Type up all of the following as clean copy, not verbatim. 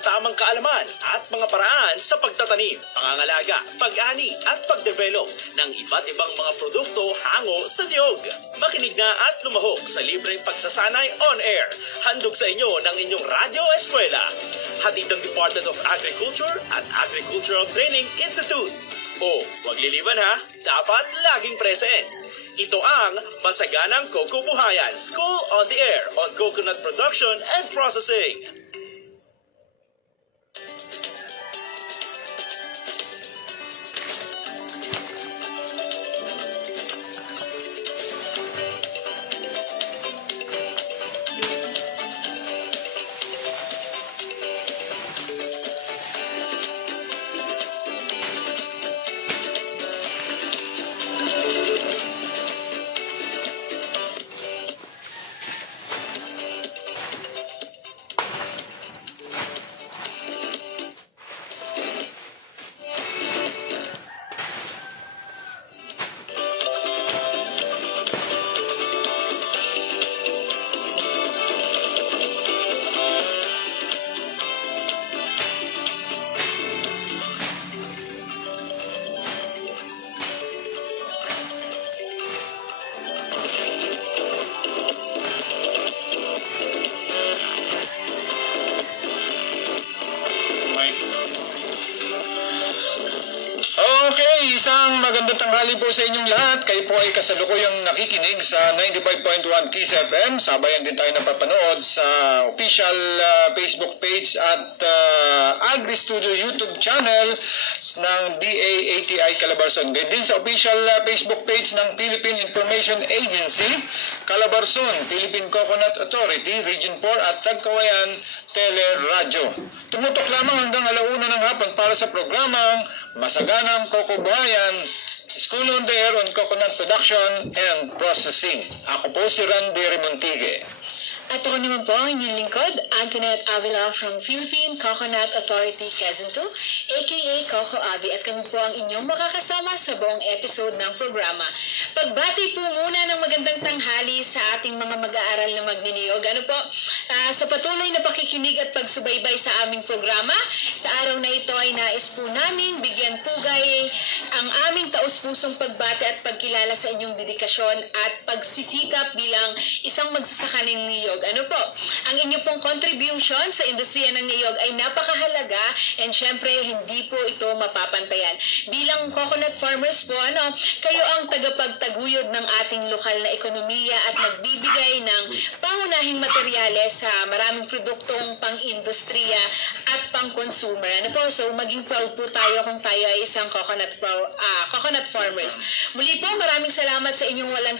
ng tamang kaalaman at mga paraan sa pagtatanim, pangangalaga, pag-ani at pagdevelop ng iba't ibang mga produkto hango sa niyog. Makinig na at lumahok sa libreng pagsasanay on-air. Handog sa inyo ng inyong Radyo Eskwela. Hatid ng Department of Agriculture at Agricultural Training Institute. O, wag liliban ha, dapat laging present. Ito ang Masaganang Coco Buhayan, School on the Air on Coconut Production and Processing. Isang magandang tanghali po sa inyong lahat. Kayo po ay kasalukuyang nakikinig sa 95.1 Kiss FM. Sabayan din tayo napapanood sa official Facebook page at Agri Studio YouTube channel ng DAATI Calabarzon. Ganyan din sa official Facebook page ng Philippine Information Agency, Calabarzon, Philippine Coconut Authority, Region 4 at Tagkawayan Teleradyo. Tumutok lamang hanggang 1:00 ng hapon para sa programang Masaganang Coco Buhayan, School on the Air on Coconut Production and Processing. Ako po si Randy Remontigue. At ako naman po ang inyong lingkod, Antoinette Avila from Philippine Coconut Authority, Quezon 2, aka Coco Avi. At kami po ang inyong makakasama sa buong episode ng programa. Pagbati po muna ng magandang tanghali sa ating mga mag-aaral na magniniyog. Ano po, sa patuloy na pakikinig at pagsubaybay sa aming programa, sa araw na ito ay nais po naming bigyan pugay ang aming taus-pusong pagbati at pagkilala sa inyong dedikasyon at pagsisikap bilang isang magsasaka ng niyog. Ano po, ang inyo pong contribution sa industriya ng niyog ay napakahalaga and syempre hindi po ito mapapantayan. Bilang coconut farmers po, kayo ang tagapagtaguyod ng ating lokal na ekonomiya at nagbibigay ng pangunahing materyales sa maraming produktong pang-industriya at pang-consumer. Ano po, so maging proud po tayo kung tayo ay isang coconut farmers. Muli po, maraming salamat sa inyong walang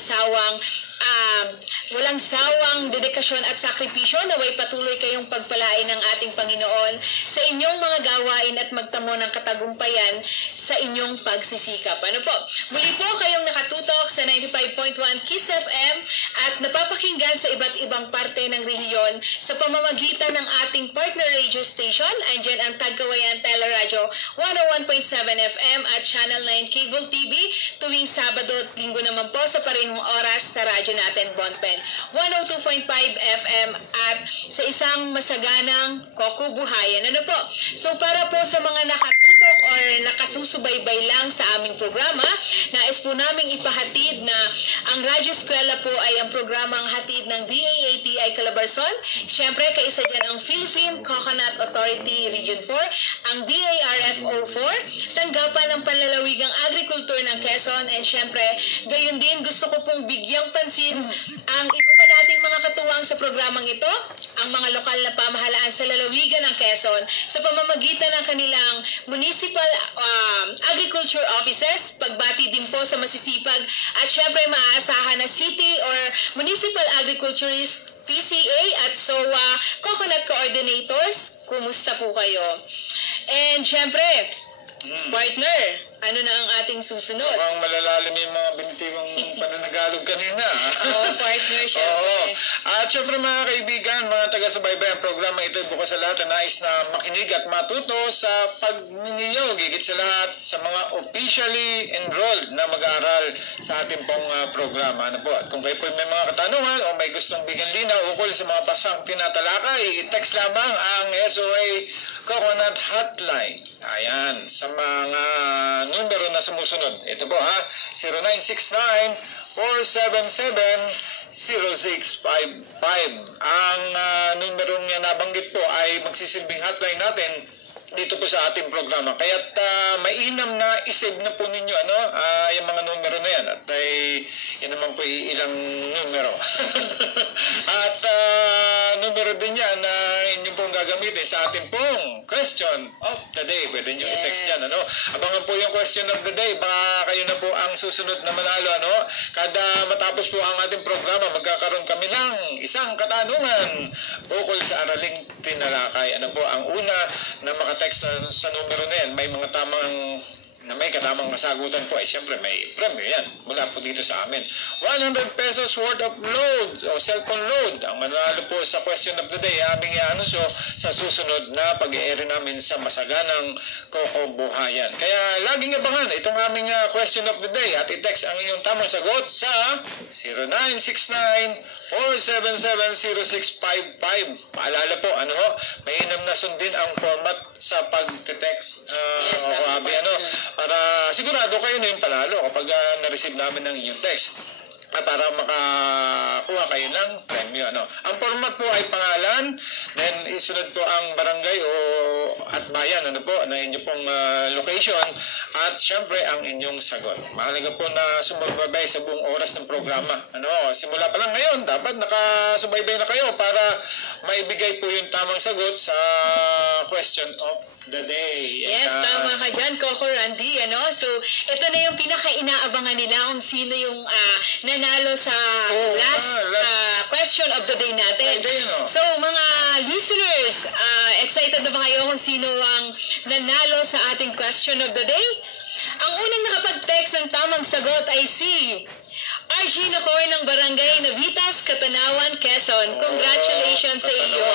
sawang dedikasyon at sakripisyo. Naway patuloy kayong pagpalain ng ating Panginoon sa inyong mga gawain at magtamo ng katagumpayan sa inyong pagsisikap. Ano po? Muli po kayong nakatutok sa 95.1 Kiss FM at napapakinggan sa iba't ibang parte ng rehiyon sa pamamagitan ng ating partner radio station. Andyan ang Tagkawayan Teleradyo 101.7 FM at Channel 9 Cable TV tuwing Sabado at Linggo naman po sa parehong oras sa radyo natin Bonpen 102.5 FM at sa isang masaganang Coco Buhayan. Ano po? So para po sa mga nakatutok or nakasusubaybay lang sa aming programa, nais po naming ipahatid na ang Radyo Eskwela po ay ang programang hatid ng DAATI Calabarzon. Siyempre, kaisa dyan ang Philippine Coconut Authority Region 4, ang DARFO 4, tanggapan ng panlalawigang agrikultur ng Quezon, and siyempre, gayon din gusto ko pong bigyang pansin ang iba pa nating mga katuwang sa programang ito, ang mga lokal na pamahalaan sa lalawigan ng Quezon sa pamamagitan ng kanilang municipal agriculture offices, pagbati din po sa masisipag at syempre maaasahan na city or municipal agriculturist, PCA at SOA coconut coordinators. Kumusta po kayo? And syempre, partner, ano na ang ating susunod? Mukhang malalalim yung mga binitiwang pananagalog kanina. Oo, partner, syempre. Oo. At syempre mga kaibigan, mga taga-subaybay, ang programa ito bukas sa lahat na nais na makinig at matuto sa pagniniyog, higit sa lahat sa mga officially enrolled na mag-aaral sa ating pong programa. Ano po? At kung kayo po may mga katanungan o may gustong bigyan linaw ukol sa mga pasang tinatalakay, i-text lamang ang SOA Coconut Hotline. Ayan, sa mga numero na sumusunod. Ito po ha, 0969-477-0655. Ang numerong niya nabanggit po ay magsisilbing hotline natin dito po sa ating programa. Kaya't mainam na isave na po ninyo yung mga numero na yan. At yan naman po ilang numero. At numero din yan na inyong pong gagamitin sa ating pong question of the day. Pwede nyo i-text yan. Abangan po yung question of the day. Baka kayo na po ang susunod na manalo. Kada matapos po ang ating programa, magkakaroon kami ng isang katanungan ukol sa araling tinalakay. Ano po ang una na makatext sa numero na yan, may mga tamang na may katamang masagutan po ay siyempre may premyo yan mula po dito sa amin. 100 pesos worth of load o cellphone load ang manalo po sa question of the day aming so sa susunod na pag-i-air namin sa Masaganang Kokobuhayan. Kaya laging abangan itong aming question of the day at i-text ang inyong tamang sagot sa 0969-477-0655. Paalala po, mainam na sundin ang format sa pag-text. Yes, para sigurado kayo na yung panalo kapag na-receive namin ng inyong text. Para makakuha kayo ng premyo. Ang format po ay pangalan, then isunod po ang barangay at bayan na inyo pong location, at syempre ang inyong sagot. Mahalaga po na sumubaybay sa buong oras ng programa. Simula pa lang ngayon, dapat nakasubaybay na kayo para maibigay po yung tamang sagot sa question of the day. Yes, tama ka dyan, Coco Randy. So, ito na yung pinaka-inaabangan nila kung sino yung nanalo sa last question of the day natin. So, mga listeners, excited na ba kayo kung sino ang nanalo sa ating question of the day? Ang unang nakapag-text ng tamang sagot ay si RG Nakoy ng Barangay Navitas, Katanawan, Quezon. Congratulations sa iyo.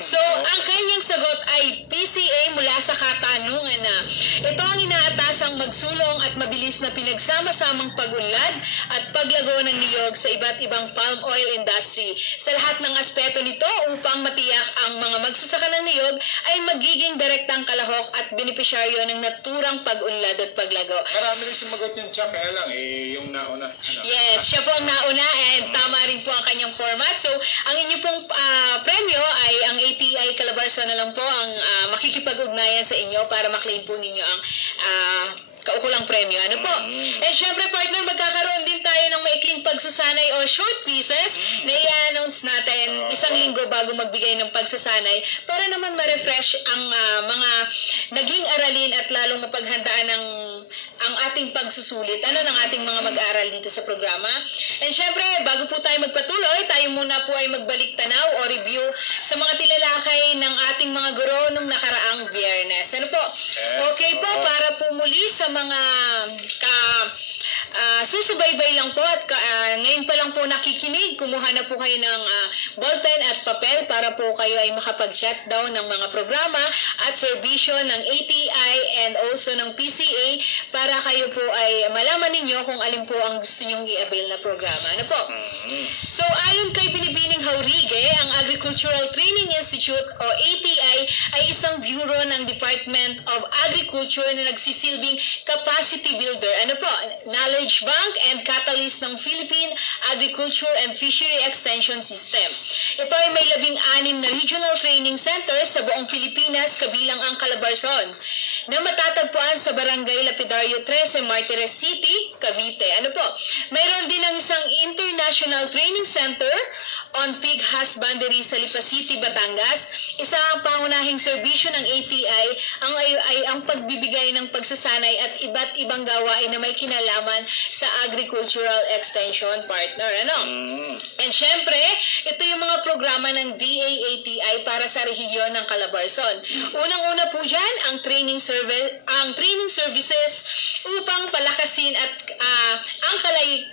So, ang kanyang sagot ay PCA mula sa katanungan na ito ang inaatasang magsulong at mabilis na pinagsama-samang pag-unlad at paglago ng niyog sa iba't ibang palm oil industry. Sa lahat ng aspeto nito upang matiyak ang mga magsasaka ng niyog ay magiging direktang kalahok at benepisyaryo ng naturang pag-unlad at paglago. Marami rin sumagot yung Chuck, kaya lang yung nauna. Yes, siya po ang nauna and tama rin po ang kanyang format. So, ang inyo pong premyo ay ang ATI Calabarzon na lang po ang makikipag-ugnayan sa inyo para maklaim po ninyo ang kaukulang premyo. And syempre, partner, magkakaroon din tayo ng maikling pagsasanay o short pieces na i-announce natin isang linggo bago magbigay ng pagsasanay para naman ma-refresh ang mga naging aralin at lalong mapaghandaan ang ating pagsusulit ng ating mga mag-aral dito sa programa. And syempre, bago po tayo magpatuloy, tayo muna po ay magbalik tanaw o review sa mga tilalakay ng ating mga guro nung nakaraang Biyernes. Okay po, para po muli sa mga susubaybay lang po at ngayon pa lang po nakikinig, kumuha na po kayo ng ballpen at papel para po kayo ay makapag-jot down ng mga programa at serbisyo ng ATI and also ng PCA para kayo po ay malaman ninyo kung alin po ang gusto nyong i-avail na programa. So, ayon kay Binibining Haurige, ang Agricultural Training Institute o ATI ay isang bureau ng Department of Agriculture na nagsisilbing capacity builder. Knowledge bank and catalyst ng Philippine Agriculture and Fishery Extension System. Ito ay may 16 na regional training centers sa buong Pilipinas kabilang ang Calabarzon na matatagpuan sa Barangay Lapidario 13, Martires City, Cavite. Mayroon din ang isang international training center on pig husbandry sa Lipa City, Batangas. Isa ang pangunahing serbisyo ng ATI ay ang pagbibigay ng pagsasanay at iba't ibang gawain na may kinalaman sa agricultural extension, partner. And syempre, ito yung mga programa ng DAATI para sa rehiyon ng Calabarzon. Unang-una po dyan, ang training services upang palakasin at ang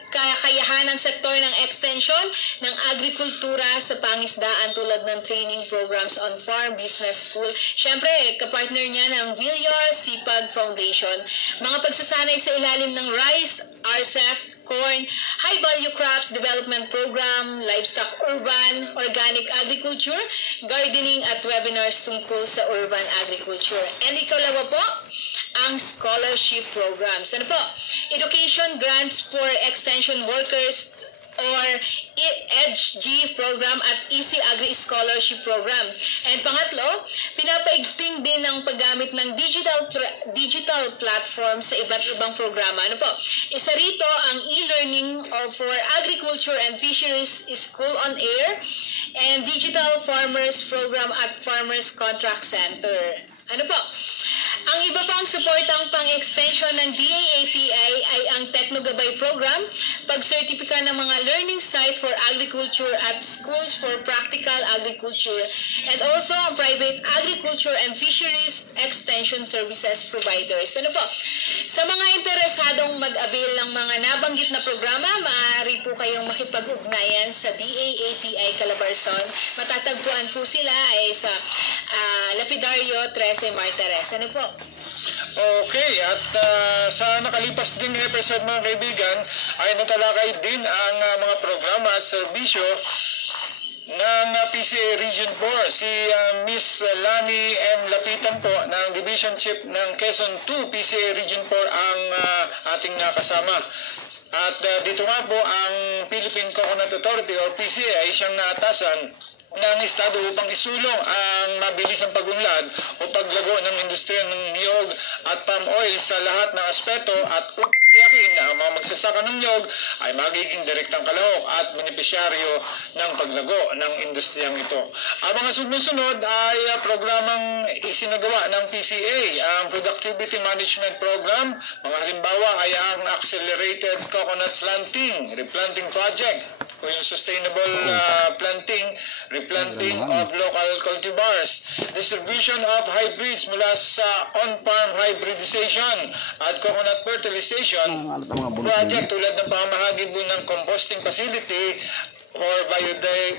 kakayahan ng sektor ng extension ng agrikultura sa pangisdaan tulad ng training programs on Farm Business School. Siyempre, kapartner niya ng Villar Sipag Foundation. Mga pagsasanay sa ilalim ng rice, RCEF, corn, high value crops development program, livestock urban, organic agriculture, gardening at webinars tungkol sa urban agriculture. And ikalawa po, ang scholarship programs. Ano po? Education grants for extension workers or EDGE program at Easy Agri Scholarship Program. And pangatlo, pinapaigting din ang paggamit ng digital platform sa iba't ibang programa. Ano po? Isa rito ang e-learning for Agriculture and Fisheries School on Air and Digital Farmers Program at Farmers Contract Center. Ano po? Ang iba pang suportang pang-extension ng DAATI ay ang Technogabay Program, pag-sertipika ng mga learning site for agriculture at schools for practical agriculture, and also ang private agriculture and fisheries extension services providers. Ano po? Sa mga interesadong mag-avail ng mga nabanggit na programa, maaari po kayong makipag-ugnayan sa DAATI Calabarzon. Matatagpuan po sila ay sa Lapidario 13 Martires. Ano po? Okay, at sa nakalipas ding episode mga kaibigan ay natalakay din ang mga programa at serbisyo ng PCA Region 4. Si Miss Lani M. Lapitan po ng Division Chief ng Quezon 2 PCA Region 4 ang ating kasama. At dito nga po ang Philippine Coconut Authority o PCA ay siyang naatasan ng estado upang isulong ang mabilisang pag-unlad o paglago ng industriya ng niyog at palm oil sa lahat ng aspeto at upang tiyakin na ang mga magsasaka ng niyog ay magiging direktang kalahok at benepisyaryo ng paglago ng industriyang ito. Ang mga sumusunod ay programang isinagawa ng PCA, ang Productivity Management Program. Mga halimbawa ay ang Accelerated Coconut Planting, Replanting Project, o yung sustainable planting, replanting of local cultivars, distribution of hybrids mula sa on-farm hybridization at coconut fertilization project tulad ng pamahagi po ng composting facility or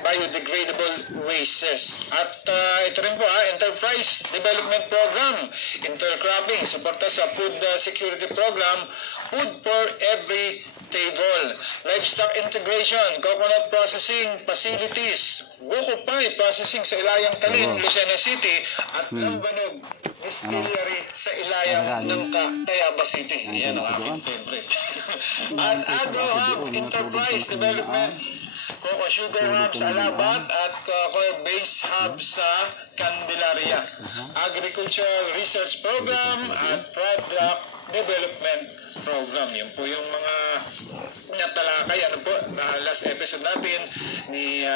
biodegradable wastes. At ito rin po, Enterprise Development Program, intercropping, suporta sa Food Security Program, Food for Every Table, Livestock Integration, Coconut Processing Facilities, Buko Pie Processing sa Ilayang Talin, Lucena City, at Lambanog Distillery sa Ilayang ng Tayaba City. Yan ang aking favorite. At Agro Hub Enterprise Development, Coco Sugar Hub sa Alabat at Coco-Based Hub sa Candelaria, Agricultural Research Program at Product Development Program. Yun po yung mga natalakay, ano po, na last episode natin ni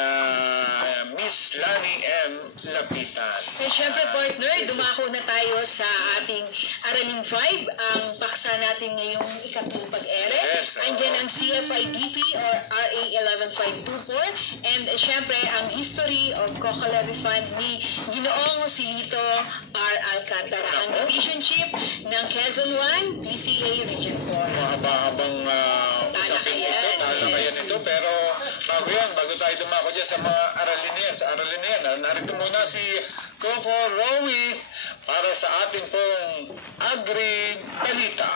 Miss Lani M. Lapitan. Eh, syempre, partner, dumako na tayo sa ating Aralin 5, ang paksa natin ngayong ikatlong pag-ere. Yes, Andyan ang CFIDP or RA 11524 and syempre ang History of Coca Levy Fund ni Ginoong Silito R. Alcantara, ang Division Chief ng Quezon 1, PCA Region 4. Mahaba-habang usapin ito, talakayan ito, pero bago tayo dumako dyan sa mga aralin na yan, narito muna si Coco Rowie para sa ating pong Agri Balita.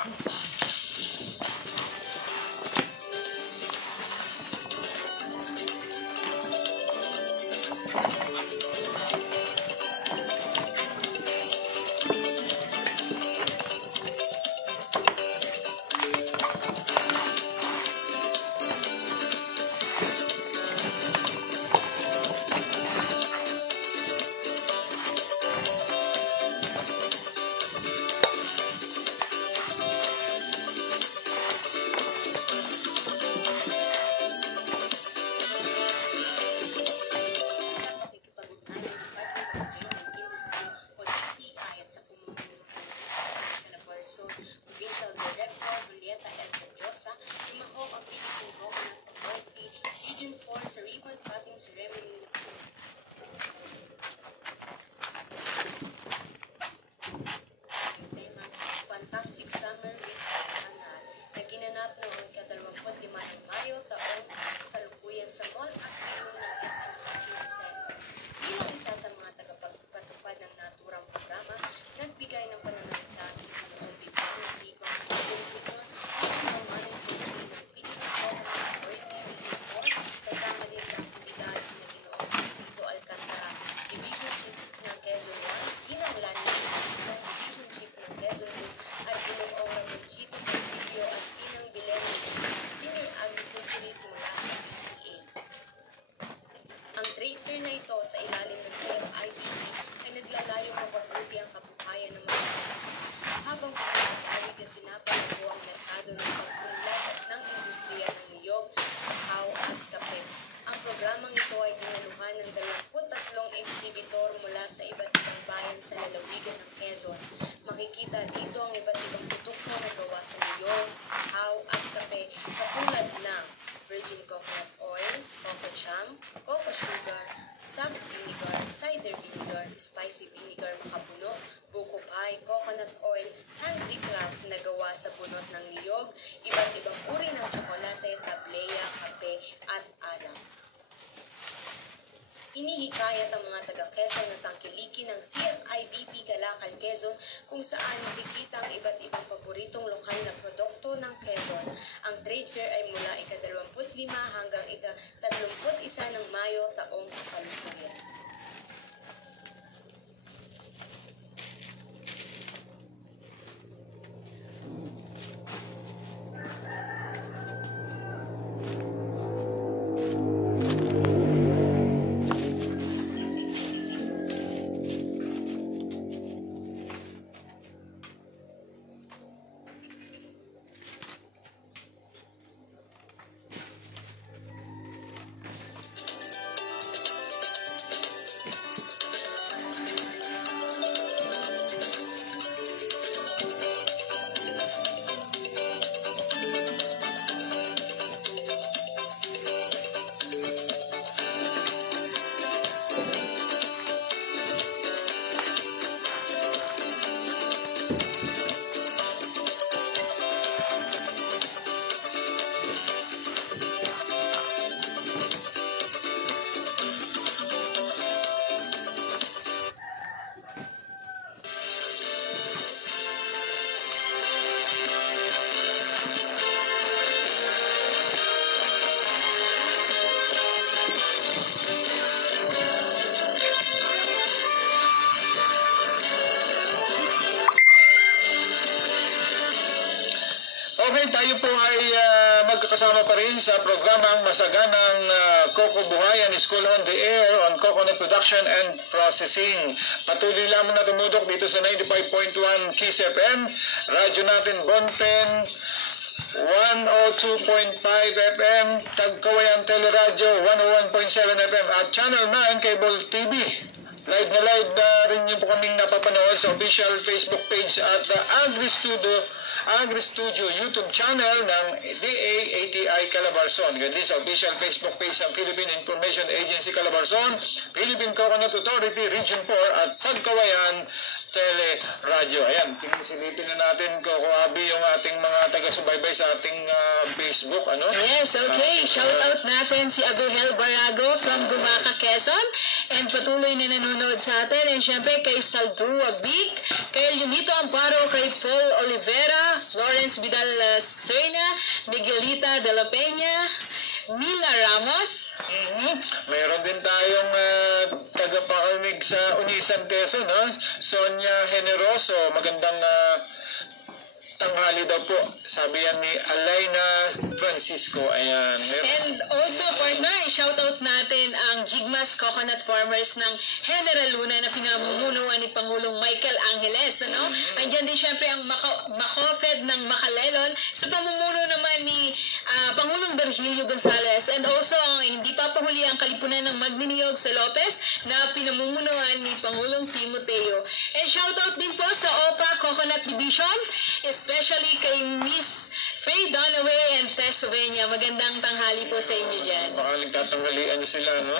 lalawigan ng Quezon. Makikita dito ang iba't ibang produkto na gawa sa niyog, how at kape katulad ng virgin coconut oil, coco jam, coco sugar, soft vinegar, cider vinegar, spicy vinegar makapuno, buko pie, coconut oil, handicraft na gawa sa bunot ng niyog, iba't ibang uri ng tsokolate, tableya, kape at alam. Hinihikayat ang mga taga-Quezon na tangkilikin ng CFIDP Calakal, Quezon kung saan makikita ang iba't ibang paboritong lokal na produkto ng Quezon. Ang trade fair ay mula ika-25 hanggang ika-31 ng Mayo taong kasalukuyan. Okay, tayo po ay magkakasama pa rin sa programang Masaganang Coco Buhayan School on the Air on Coconut Production and Processing. Patuloy lamang na tumudok dito sa 95.1 Kiss FM, radyo natin Bonpen, 102.5 FM, Tagkawayan Teleradyo, 101.7 FM at Channel 9 Cable TV. Live na live rin niyo po kaming napapanood sa official Facebook page at Agri Studio YouTube channel ng DA-ATI Calabarzon. Ganun sa official Facebook page ng Philippine Information Agency Calabarzon, Philippine Coconut Authority Region 4 at Tagkawayan Teleradyo. Ayan, silipin na natin, Coco Abby, yung ating mga taga-subaybay sa ating Facebook. Ano? Yes, okay. Shout out natin si Abuhel Barago from Gumaca, Quezon. And patuloy na nanonood sa atin. And syempre kay Saldua Big, kay Junito Amparo, kay Paul Olivera, Florence Vidal Serna, Miguelita de la Peña, Mila Ramos. Mayroon din tayong tagapakamig sa Unisan Quezon, no? Sonia Generoso. Magandang tanghali daw po. Sabi yan ni Alaina Francisco. Ayan. And also, partner, shoutout natin ang Jigmas Coconut Farmers ng General Luna na pinamumunuan ni Pangulong Michael Angeles. Ano? Andyan din syempre ang Makofed ng Makalelon sa pamumuno naman ni Pangulong Virgilio Gonzales. And also, hindi papahuli ang kalipunan ng Magniniyog sa Lopez na pinamumunuan ni Pangulong Timoteo. And shoutout din po sa OPA Coconut Division, especially kay Miss Faye Donaway and Tess Ovenia. Magandang tanghali po sa inyo dyan. Baka nagtatanghalian niyo sila, no?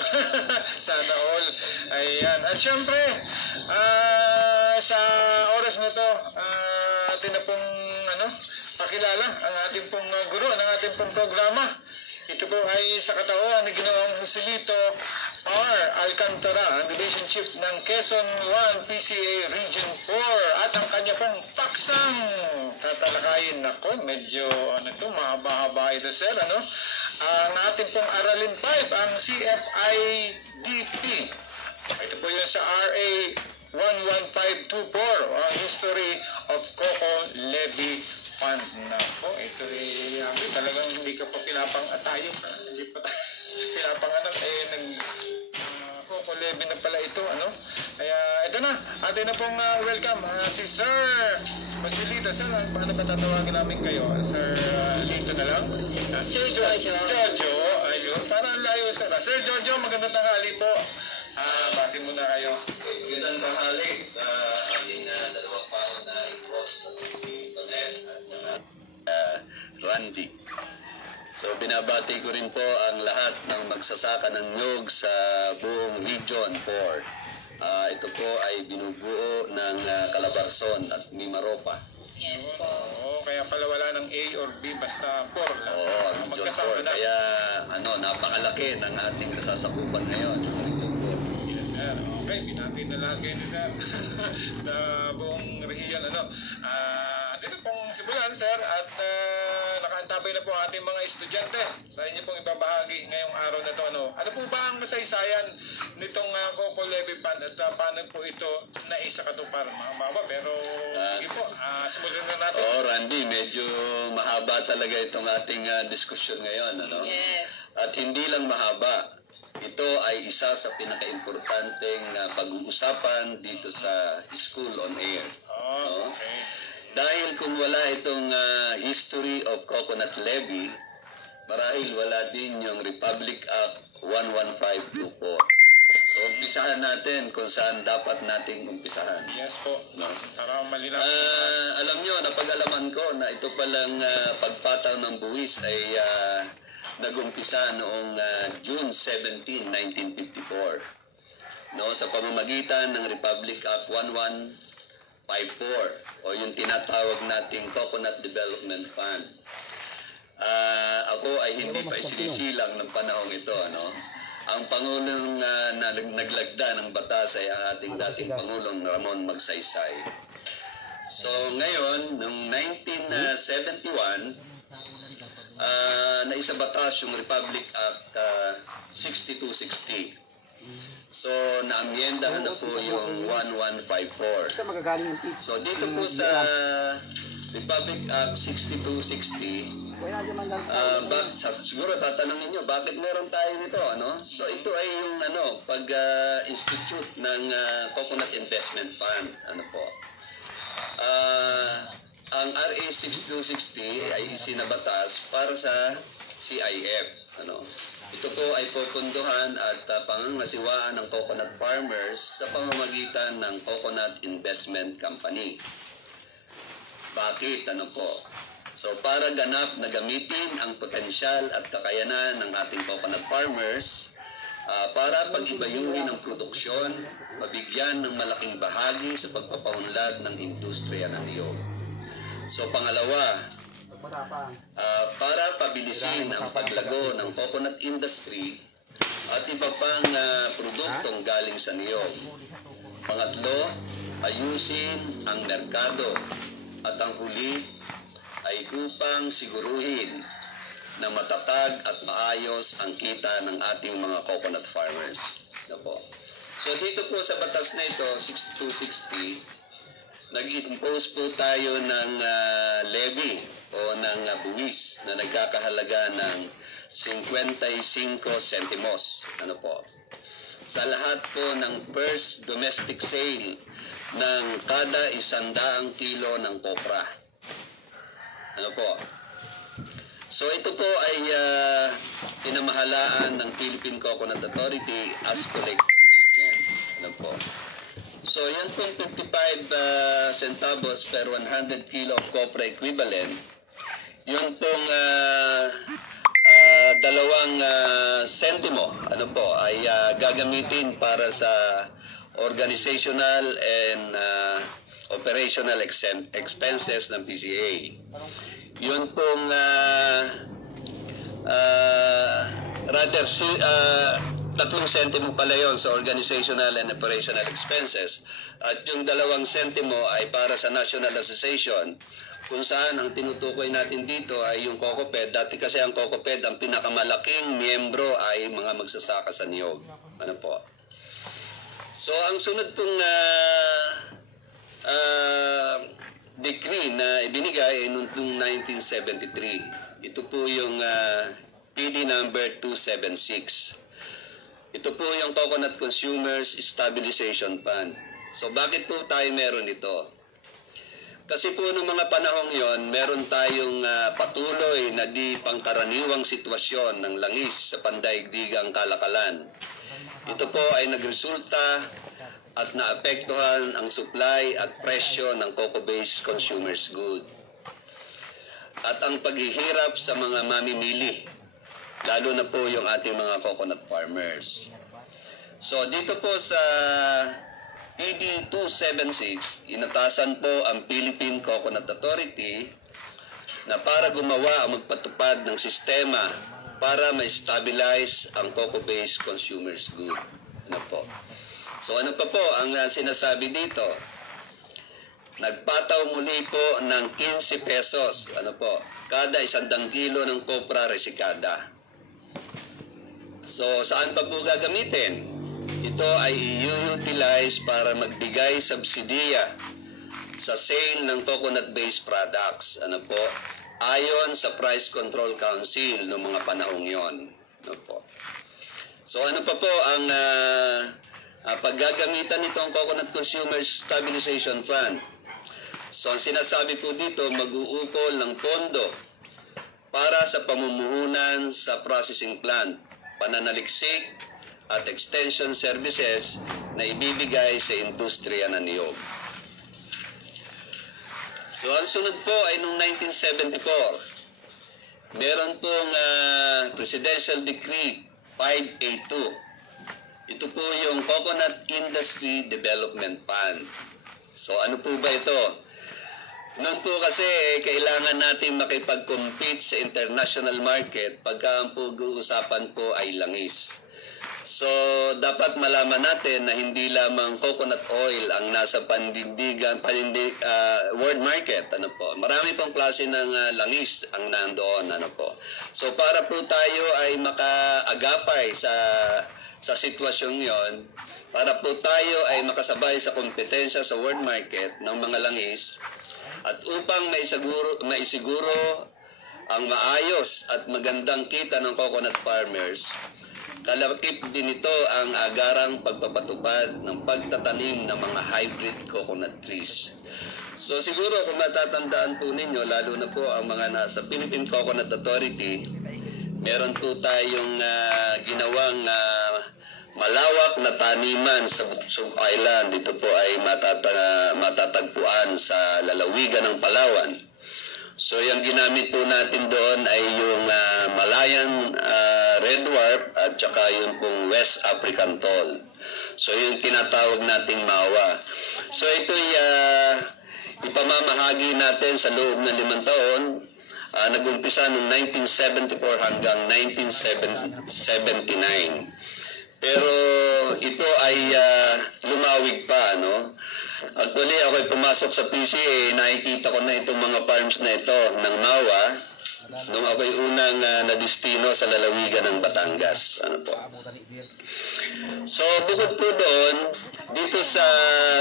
Sana all. Ayan. At syempre, sa oras na to, atin na pong pakilala ang ating pong guro, ang ating pong programa. Ito po ay sa katauhan ni Ginoong Joselito R. Alcantara, ang Division Chief ng Quezon 1 PCA Region 4 at ang kanya pong paksang tatalakayin. Nako, medyo mahaba-haba ito, sir, ano? Ang ating pong Aralin 5, ang CFIDP. Ito po yun sa RA 11524, ang History of Coco Levy Fund. Nako, ito talagang hindi ka pa pinapang-atayok. Hindi pa pinapanganak, Coco Levy na pala ito, ano? Kaya ito na, atin na pong welcome si Sir Joselito. Sir, paano ba tatawagin namin kayo? Sir Lito na lang? Sir Jojo. Jojo, ayun. Parang layo, sir. Sir Jojo, magandang tanghali po. Bati muna kayo. Magandang tanghali sa Randy. So binabati ko rin po ang lahat ng magsasaka ng niyog sa buong Region 4. Ito po ay binubuo ng Calabarzon at Mimaropa. Yes po. Oo, kaya pala wala ng A or B, basta 4 lang. Oo, Region 4. Magkasama na. Kaya napakalaki ng ating nasasakupan ngayon. Yes, sir. Okay, binati na lang kayo ni sir sa buong rehiyon. Dito pong simulan, sir, at nakaantabay na po ang ating mga estudyante sa inyo pong ibabahagi ngayong araw na ito. Ano po ba ang kasaysayan nitong Coco Levy Fund at paano po ito naisakatuparan, mga mama? Pero sige po, simulan na natin. Randy, medyo mahaba talaga itong ating diskusyon ngayon. Yes. At hindi lang mahaba. Ito ay isa sa pinaka-importanteng pag-uusapan dito sa School on Air. Okay. Dahil kung wala itong history of coconut levy, marahil wala din yung Republic Act 11524. So, umpisahan natin kung saan dapat nating umpisahan. Yes po. No? Para malinaw. Alam nyo, napag-alaman ko na ito palang pagpataw ng buwis ay nag-umpisa noong June 17, 1954. No, sa pamamagitan ng Republic Act 1154 o yung tinatawag nating Coconut Development Fund. Ako ay hindi pa isinisilang ng panahong ito. Ang Pangulong na naglagda ng batas ay ang ating dating Pangulong Ramon Magsaysay. So ngayon, noong 1971, naisabatas yung Republic Act 6260. So, naamyendahan na po yung 1154. So, dito po sa Republic Act 6260, siguro tatanungin nyo, bakit meron tayo nito? So, ito ay yung pag-institute ng Coconut Investment Fund. Ang RA 6260 ay isinabatas para sa CIF. Ito po ay pupunduhan at pangangasiwaan ng coconut farmers sa pamamagitan ng Coconut Investment Company. Bakit? So para ganap na gamitin ang potensyal at kakayanan ng ating coconut farmers para pag-ibayuhin ang produksyon, mabigyan ng malaking bahagi sa pagpapaunlad ng industriya ng niyog. So pangalawa, para pabilisin ang paglago ng coconut industry at iba pang produktong galing sa niyog. Pangatlo, ayusin ang merkado. At ang huli ay upang siguruhin na matatag at maayos ang kita ng ating mga coconut farmers. So dito po sa batas na ito, 6260, nag-impose po tayo ng levy o ng buwis na nagkakahalaga ng 55 centimos. Sa lahat po ng first domestic sale ng kada 100 kilo ng kopra. So ito po ay pinamahalaan ng Philippine Coconut Authority as collecting agent. So yan pong 55 centavos per 100 kilo of copra equivalent. Yun pong 2 sentimo ay gagamitin para sa organizational and operational expenses ng PCA. Yun pong 3 sentimo pala yun sa organizational and operational expenses. At yung 2 sentimo ay para sa National Association, kung saan ang tinutukoy natin dito ay yung COCOPED. Dati kasi ang COCOPED, ang pinakamalaking miyembro ay mga magsasaka sa niyog. So ang sunod pong decree na ibinigay ay noong 1973. Ito po yung PD number 276. Ito po yung Coconut Consumers Stabilization Fund. So bakit po tayo meron ito? Kasi po noong mga panahong yon, meron tayong patuloy na di pangkaraniwang sitwasyon ng langis sa pandaigdigang kalakalan. Ito po ay nagresulta at naapektuhan ang supply at presyo ng cocoa-based consumers good. at ang paghihirap sa mga mamimili, lalo na po yung ating mga coconut farmers. So dito po sa PD 276, inatasan po ang Philippine Coconut Authority na para gumawa o magpatupad ng sistema para ma-stabilize ang cocoa-based consumers good. Ano po? So ano pa po ang sinasabi dito? Nagpataw muli po ng 15 pesos, ano po, kada 100 kilo ng kopra resikada. So saan pa po gagamitin? Ito ay i-utilize para magbigay subsidiya sa sale ng coconut-based products. Ano po? Ayon sa Price Control Council noong mga panahong yon. Ano po? So ano pa po ang paggagamitan nitong Coconut Consumer Stabilization Fund? So ang sinasabi po dito, mag-uukol ng pondo para sa pamumuhunan sa processing plant, pananaliksik at extension services na ibibigay sa industriya ng niyog. So ang sunod po ay noong 1974. Meron pong Presidential Decree 582. Ito po yung Coconut Industry Development Fund. So ano po ba ito? Noon po kasi kailangan natin makipag-compete sa international market pagka ang pag-uusapan po ay langis. So, dapat malaman natin na hindi lamang coconut oil ang nasa world market. Ano po? Marami pong klase ng langis ang nandoon. Ano po? So, para po tayo ay makaagapay sa sitwasyong yon, para po tayo ay makasabay sa kompetensya sa world market ng mga langis, at upang maisiguro ang maayos at magandang kita ng coconut farmers, kalakip din ito ang agarang pagpapatupad ng pagtatanim ng mga hybrid coconut trees. So siguro kung matatandaan po ninyo, lalo na po ang mga nasa Philippine Coconut Authority, meron po tayong ginawang malawak na taniman sa Buksog Island. Dito po ay matatagpuan sa lalawigan ng Palawan. So yung ginamit po natin doon ay yung Malayan Red Dwarf at saka yung pong West African Tall. So yung tinatawag nating MAWA. So ito'y ipamamahagi natin sa loob ng 5 taon. Nag-umpisa noong 1974 hanggang 1979. Pero ito ay lumawig pa, no? Actually, ako ay pumasok sa PCA, nakikita ko na itong mga farms na ito ng MAWA nung ako ay unang nadistino sa lalawigan ng Batangas. Ano po? So, bukod po doon, dito sa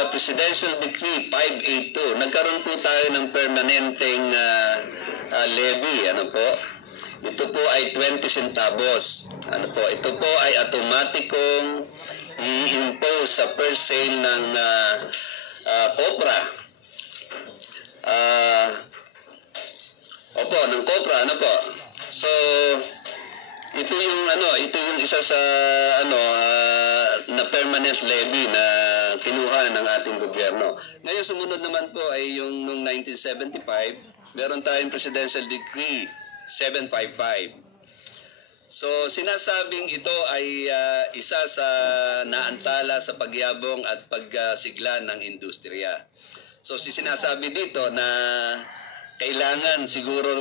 Presidential Decree 582, nagkaroon po tayo ng permanenteng levy. Ano po? Ito po ay 20 centavos. Ano po? Ito po ay automatikong i-impose sa per sale ng kopra. Opo, ng kopra, ano po? So, ito yung isa sa na permanent levy na kinuha ng ating gobyerno. Ngayon, sumunod naman po ay yung noong 1975, meron tayong Presidential Decree 755. So, sinasabing ito ay isa sa naantala sa pagyabong at pagsigla ng industriya. So, sinasabi dito na kailangan siguro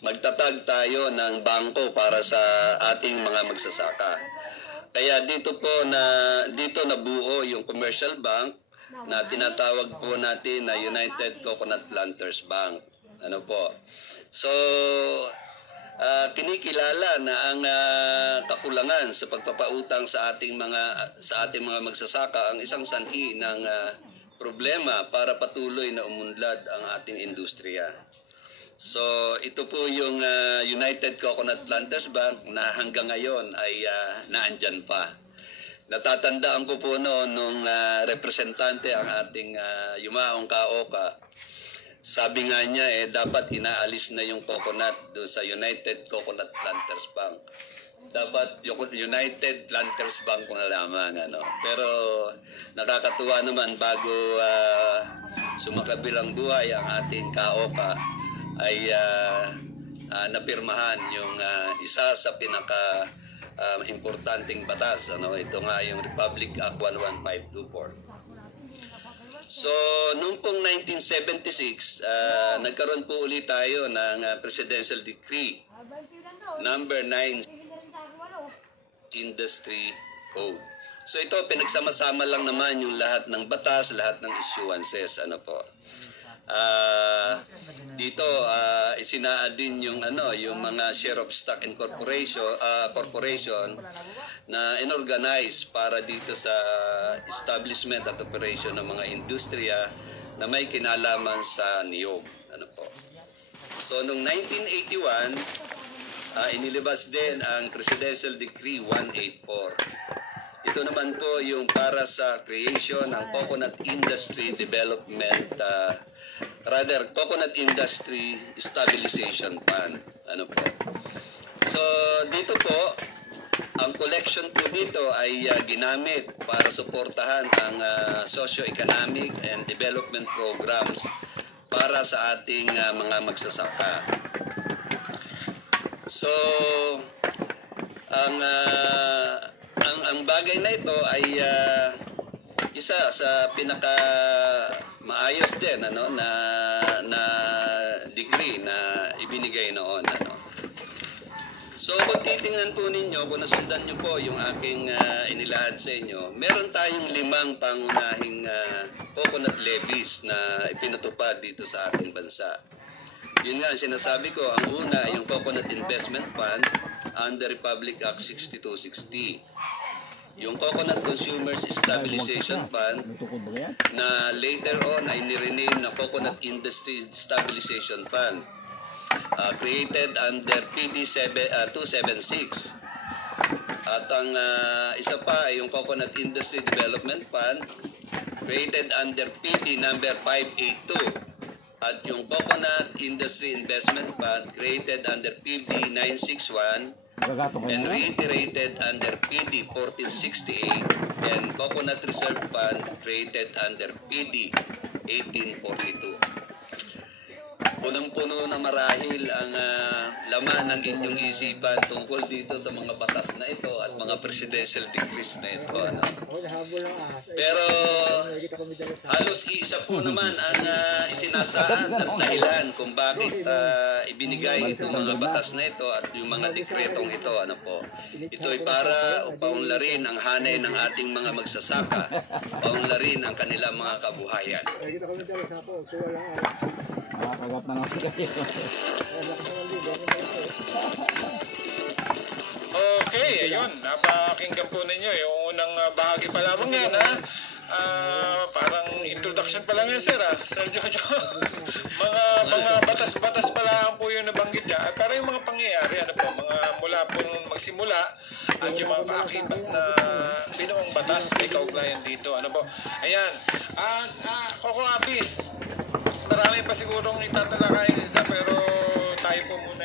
magtatag tayo ng bangko para sa ating mga magsasaka. Kaya dito nabuo yung commercial bank na tinatawag po natin na United Coconut Planters Bank. Ano po? So, kinikilala na ang kakulangan sa pagpapautang sa ating mga magsasaka ang isang sanhi ng problema para patuloy na umunlad ang ating industriya. So, ito po yung United Coconut Planters Bank na hanggang ngayon ay naandyan pa. Natatandaan ko po noon nung representante ang ating yumaong kaoka. Sabi nga niya, dapat inaalis na yung coconut doon sa United Coconut Planters Bank. Dapat yung United Planters Bank na lamang. Ano. Pero nakakatuwa naman bago sumakabilang buhay ang ating kaoka ay napirmahan yung isa sa pinaka importanteng batas. Ito nga yung Republic Act 11524. So, noong pong 1976, nagkaroon po ulit tayo ng Presidential Decree number 9 Industry Code. So ito, pinagsama-sama lang naman yung lahat ng batas, lahat ng issuances. Dito, isinaan din yung mga share of stock and corporation na inorganize para dito sa establishment at operation ng mga industriya na may kinalaman sa niyog. So noong 1981, inilabas din ang Presidential Decree 184. Ito naman po yung para sa creation ng Coconut Industry Development Coconut Industry Stabilization Fund. So dito po, ang collection po dito ay ginamit para suportahan ang socio-economic and development programs para sa ating mga magsasaka. So ang bagay na ito ay isa sa pinaka maayos din na degree na ibinigay noon. So kung titingnan po ninyo, kung nasundan nyo po yung aking inilahad sa inyo, meron tayong 5 pangunahing coconut levies na ipinatupad dito sa ating bansa. Yun nga ang sinasabi ko, ang una ay yung Coconut Investment Fund under Republic Act 6260. Yung Coconut Consumers Stabilization Fund na later on ay nirename na Coconut Industry Stabilization Fund, created under PD 276. At ang isa pa ay yung Coconut Industry Development Fund, created under PD number 582. At yung Coconut Industry Investment Fund, created under PD 961 and reiterated under PD 1468, and Coconut Reserve Fund, created under PD 1842. Punong-puno na marahil ang laman ng inyong isipan tungkol dito sa mga batas na ito at mga presidential decrees na ito. Pero halos isa po naman ang isinasaan at dahilan kung bakit ibinigay itong mga batas na ito at yung mga dekretong ito. Ito ay para paunlarin ang hanay ng ating mga magsasaka, paunlarin ang kanilang mga kabuhayan. Nakakagat na naman kayo. Okay, ayun. Napakinggan po ninyo. Yung unang bahagi pa lamang yan, parang introduction pa lang yan, sir, Sir Jojo. mga batas-batas pa lang po yung nabanggit niya. Pero yung mga pangyayari, mga mula po nung magsimula, at yung mga paakibat na binawang batas, may kaugnayan dito. Ayan. At, Coco Abby, marami pa sigurong itatalakayin isa, pero tayo po muna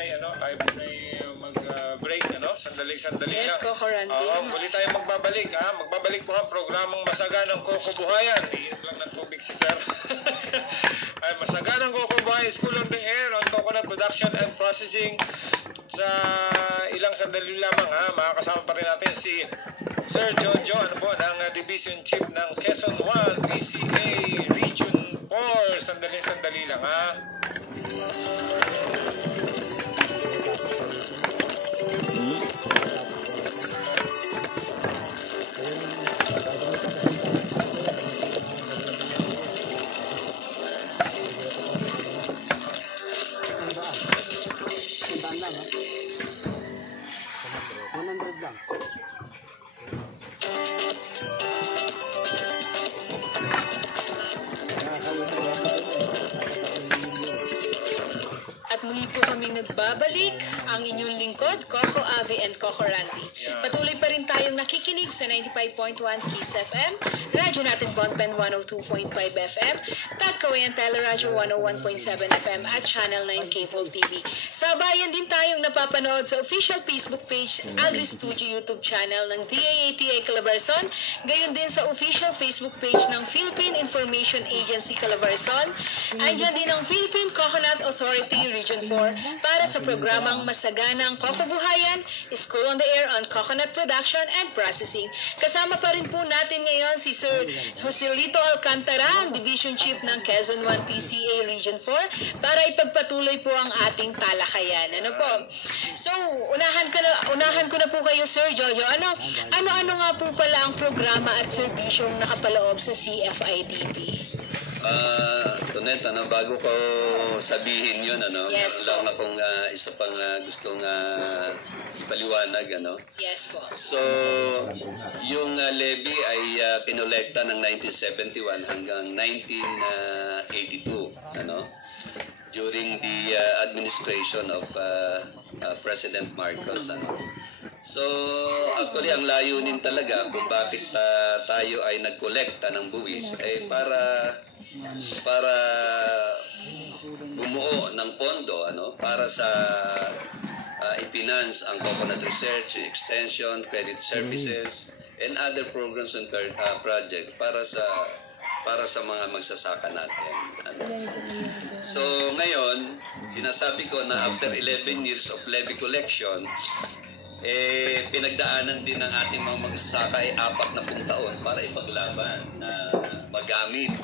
mag-break, sandali-sandali lang. Yes, Coco Randy. Muli tayo magbabalik, Magbabalik po ang programang Masaganang Kukubuhayan. Iinom lang ng tubig si Sir. Ay, Masaganang Kukubuhayan, School on the Air on Coconut Production and Processing. Sa ilang sandali lamang, makakasama pa rin natin si Sir Jojo, ng Division Chief ng Quezon 1 PCA Region 4. Sandali lang, At muli po kaming Nagbabalik ang inyong lingkod, Coco Avi and Coco Randy. Patuloy pa rin tayong nakikinig sa 95.1 Kiss FM, radyo natin Bonpen 102.5 FM, Tagkawayan Teleradio 101.7 FM at Channel 9 Cable TV. Sabayan din tayong napapanood sa official Facebook page Agri Studio YouTube channel ng DAATA Calabarzon, gayon din sa official Facebook page ng Philippine Information Agency Calabarzon. Andiyan din ang Philippine Coconut Authority Region 4 para sa programang Masaganang Kokobuhayan, School on the Air on Coconut Production and Processing. Kasama pa rin po natin ngayon si Sir Joselito Alcantara, ang Division Chief ng Quezon 1 PCA Region 4, para ipagpatuloy po ang ating talakayan. Ano po? So, unahan ko na po kayo, Sir Jojo. Ano nga po pala ang programa at serbisyong nakapaloob sa CFIDP? Tonet, bago ko sabihin yun, Yes, lang akong isa pang gustong paliwanag, Yes po. So, yung levy ay kinolekta ng 1971 hanggang 1982, during the administration of President Marcos, So, actually, ang layunin talaga kung bakit tayo ay nagkolekta ng buwis ay para bumuo ng pondo, para sa i-finance ang coconut research, extension, credit services, and other programs and project para sa mga magsasaka natin. So ngayon, sinasabi ko na after 11 years of levy collection, pinagdaanan din ng ating mga magsasaka ay 40 taon para ipaglaban na magamit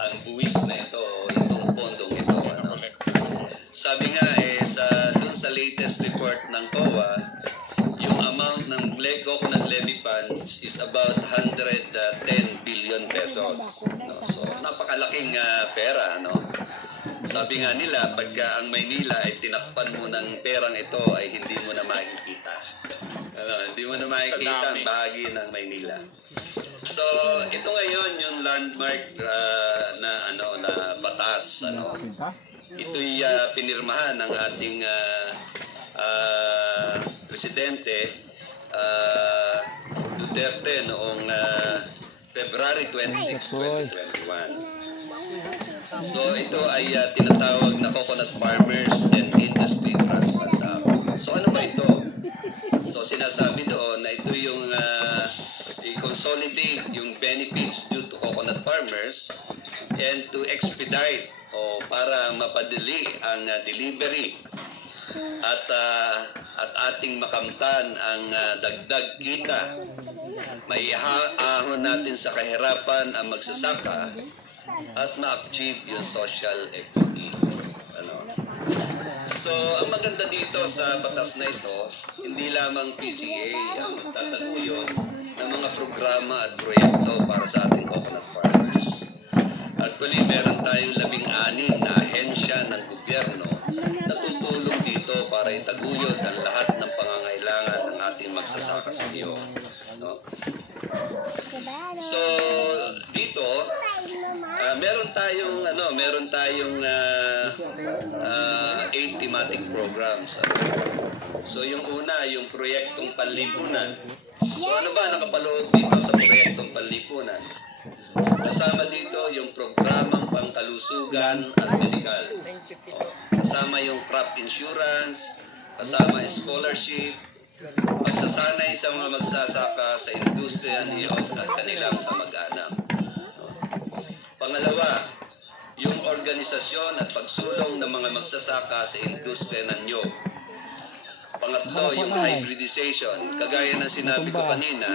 ang buwis na ito, itong pondong ito. Sabi nga dun sa latest report ng COA, yung amount ng coconut levy funds is about 110 billion pesos. So napakalaking pera, Sabi nga nila, pagka ang Maynila ay tinakpan mo ng perang ito ay hindi mo na makikita. Hindi mo na makikita ang bahagi ng Maynila. So, ito ngayon yung landmark na batas. Ito'y pinirmahan ng ating presidente Duterte noong February 26, 2021. So ito ay tinatawag na Coconut Farmers and Industry Trust Fund. So ano ba ito? So sinasabi doon na ito yung i-consolidate yung benefits due to coconut farmers and to expedite o para mapadali ang delivery at ating makamtan ang dagdag kita. Maiahon natin sa kahirapan ang magsasaka at ma-achieve yung social equity. So, ang maganda dito sa batas na ito, hindi lamang PCA ang magtataguyod ng mga programa at proyekto para sa ating coconut farmers. Actually, meron tayong 16 na ahensya ng gobyerno na tutulong dito para itaguyod ang lahat ng pangangailangan ng ating magsasaka sa iyo. So, dito, meron tayong 8 thematic programs. So yung una, yung proyektong panlipunan. So ano ba nakapaloob dito sa proyektong panlipunan? Kasama dito yung programang pangkalusugan at medikal. Kasama yung crop insurance, kasama yung scholarship, pagsasanay sa mga magsasaka sa industriya niyog at kanilang kamag-anak. Pangalawa, yung organisasyon at pagsulong ng mga magsasaka sa industriya ng niyog. Pangatlo, yung hybridization. Kagaya ng sinabi ko kanina,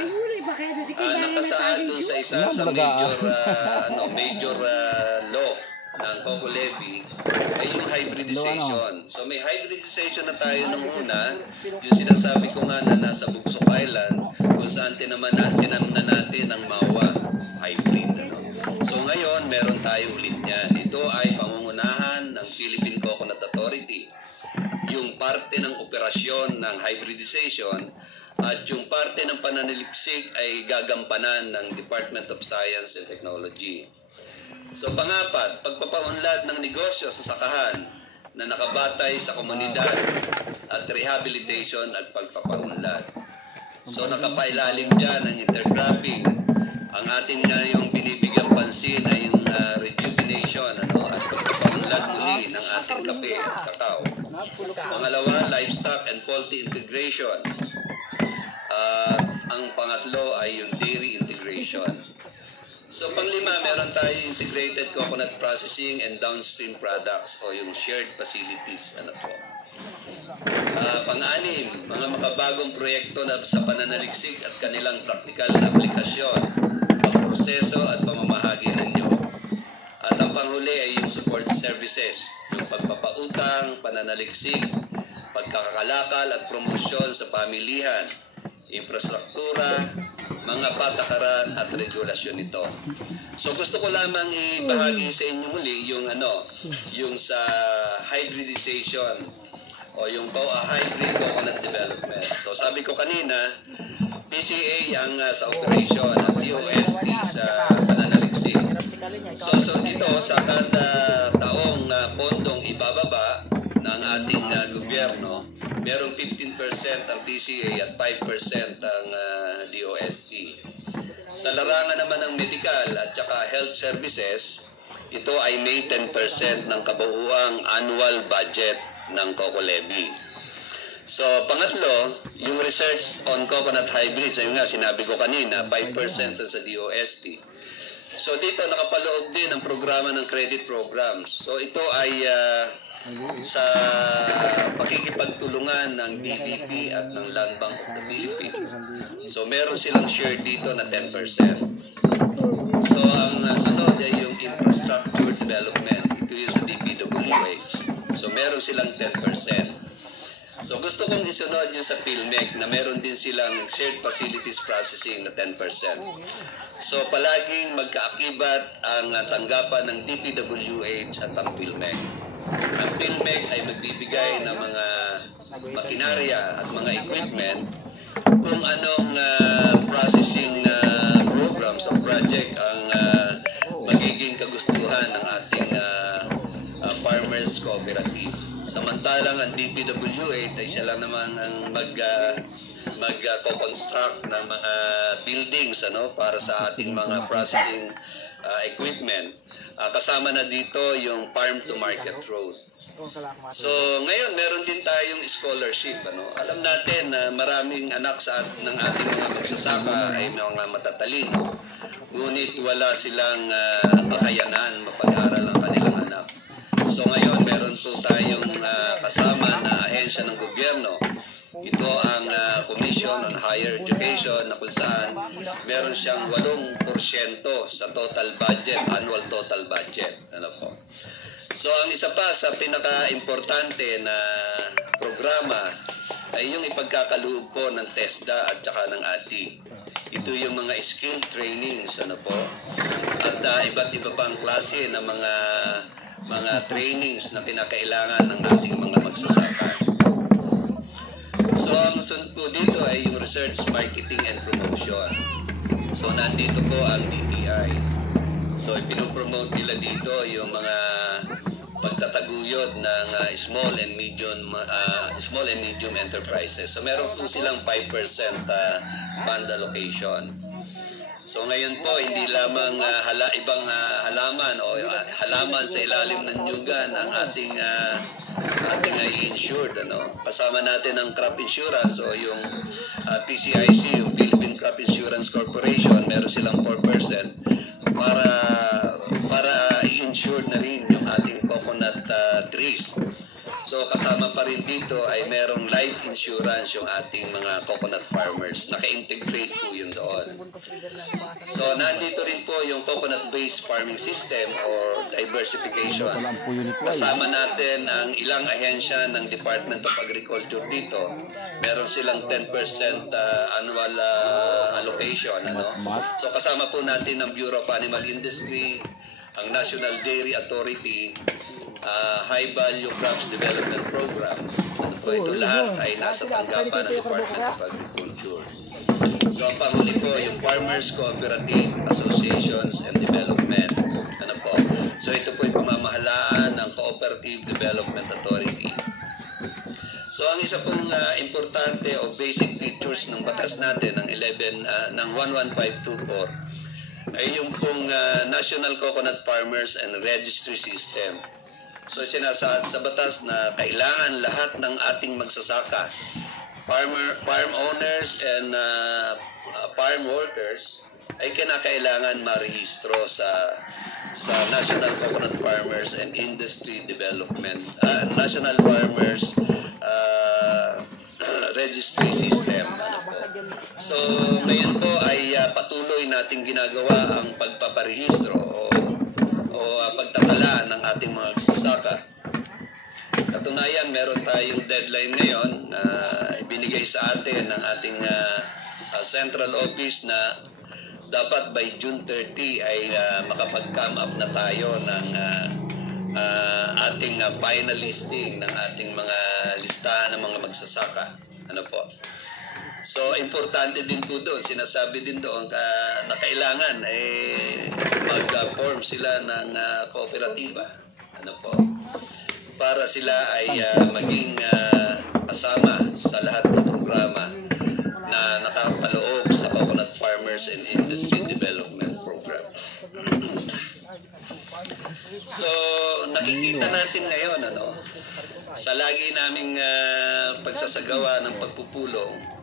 nakasaad doon sa isa sa major law ng Coco Levy ay yung hybridization. So may hybridization na tayo nung una, yung sinasabi ko nga na nasa Bugsok Island, kung saan tinamnan natin ang mawa hybrid. So ngayon, meron tayo ulit yan. Ito ay pangungunahan ng Philippine Coconut Authority. Yung parte ng operasyon ng hybridization at yung parte ng pananaliksik ay gagampanan ng Department of Science and Technology. So pangapat, pagpapaunlad ng negosyo sa sakahan na nakabatay sa komunidad at rehabilitation at pagpapaunlad. So nakapailalim dyan ang intercropping. Ang atin nga yung binibigyang pansin ay yung rejuvenation at pagpapaunlad muli ng ating kape at kakao. Pangalawa, livestock and poultry integration. Ang pangatlo ay yung dairy integration. So panglima, meron tayo integrated coconut processing and downstream products o yung shared facilities. Pang-anim, mga makabagong proyekto na sa pananaliksik at kanilang praktikal na aplikasyon, pagproseso at pamamahagi ninyo. At ang panghuli ay yung support services, yung pagpapautang, pananaliksik, pagkakakalakal at promosyon sa pamilihan, infrastruktura, mga patakaran at regulasyon nito. So gusto ko lamang ibahagi sa inyo muli yung yung sa hybridization o yung hybrid coconut development. So sabi ko kanina, PCA ang sa operation at DOST sa pananaliksik. So dito sa kada taong pondong ibababa ng ating gobyerno, merong 15% ang PCA at 5% ang DOST. Sa larangan naman ng medical at saka health services, ito ay may 10% ng kabuuang annual budget ng Coco Levy. So, pangatlo, yung research on coconut hybrids, ayun nga, sinabi ko kanina, 5% sa DOST. So, dito nakapaloob din ang programa ng credit programs. So, ito ay sa pakikipagtulungan ng DBP at ng Land Bank of the Philippines. So, meron silang share dito na 10%. So, ang sunod ay yung infrastructure development. Ito yung sa DPWH. So, meron silang 10%. So, gusto kong isunod yung sa PhilMec na meron din silang shared facilities processing na 10%. So, palaging magkaakibat ang tanggapan ng DPWH at ang PhilMec. Ang PhilMec ay magbibigay ng mga makinarya at mga equipment kung anong processing programs o project ang magiging kagustuhan ng ating farmers cooperative. Samantalang ang DPWH ay sila naman ang mag-construct ng mga buildings para sa ating mga processing equipment. Kasama na dito yung farm to market road. So ngayon meron din tayong scholarship. Alam natin na maraming anak ng ating mga magsasaka ay mga matatalino. Ngunit wala silang kakayanan mapag-aral ang kanilang anak. So ngayon meron po tayong kasama na ahensya ng gobyerno. Ito ang Commission on Higher Education na kung saan meron siyang 8% sa total budget, annual total budget. So ang isa pa sa pinaka-importante na programa ay yung ipagkakaloob po ng TESDA at saka ng ATI. Ito yung mga skill trainings at iba't iba pang klase ng mga trainings na kinakailangan ng ating mga magsasaka. So ang sunod po dito ay yung research, marketing, and promotion. So nandito po ang DTI. So ipinopromote nila dito yung mga pagtataguyod ng small and medium enterprises. So meron po silang 5% fund allocation. So ngayon po, hindi lamang ibang halaman o halaman sa ilalim ng nyugan ang ating i-insured. Kasama natin ang crop insurance o yung PCIC, yung Philippine Crop Insurance Corporation, meron silang 4% para i-insure na rin yung ating coconut trees. So kasama pa rin dito ay merong life insurance yung ating mga coconut farmers. Naka-integrate po yun doon. So nandito rin po yung coconut-based farming system or diversification. Kasama natin ang ilang ahensya ng Department of Agriculture dito. Meron silang 10% annual allocation. So kasama po natin ang Bureau of Animal Industry, ang National Dairy Authority, High Value Crops Development Program. Ito lahat ay nasa tanggapan ng Department of Agriculture. So ang panghuli po, yung Farmers Cooperative Associations and Development. So ito po yung pamamahalaan ng Cooperative Development Authority. So ang isa pong importante o basic features ng batas natin ng 11524 ay yung pong National Coconut Farmers and Registry System. So sinasaad sa batas na kailangan lahat ng ating magsasaka, farm owners and farm workers ay kinakailangan marehistro sa National Coconut Farmers and Industry Development, National Farmers Registry System. So ngayon po ay patuloy nating ginagawa ang pagpaparehistro o pagtatala ng ating mga magsasaka. Katunayan, meron tayong deadline ngayon na ibinigay sa atin ng ating central office na dapat by June 30 ay makapag-come up na tayo ng ating final listing ng ating mga listahan ng mga magsasaka. Ano po? So, importante din po doon, sinasabi din doon na kailangan mag-form sila ng kooperatiba. Ano po? Para sila ay maging kasama sa lahat ng programa na nakapaloob sa Coconut Farmers and Industry Development Program. So, nakikita natin ngayon, sa lagi naming pagsasagawa ng pagpupulong,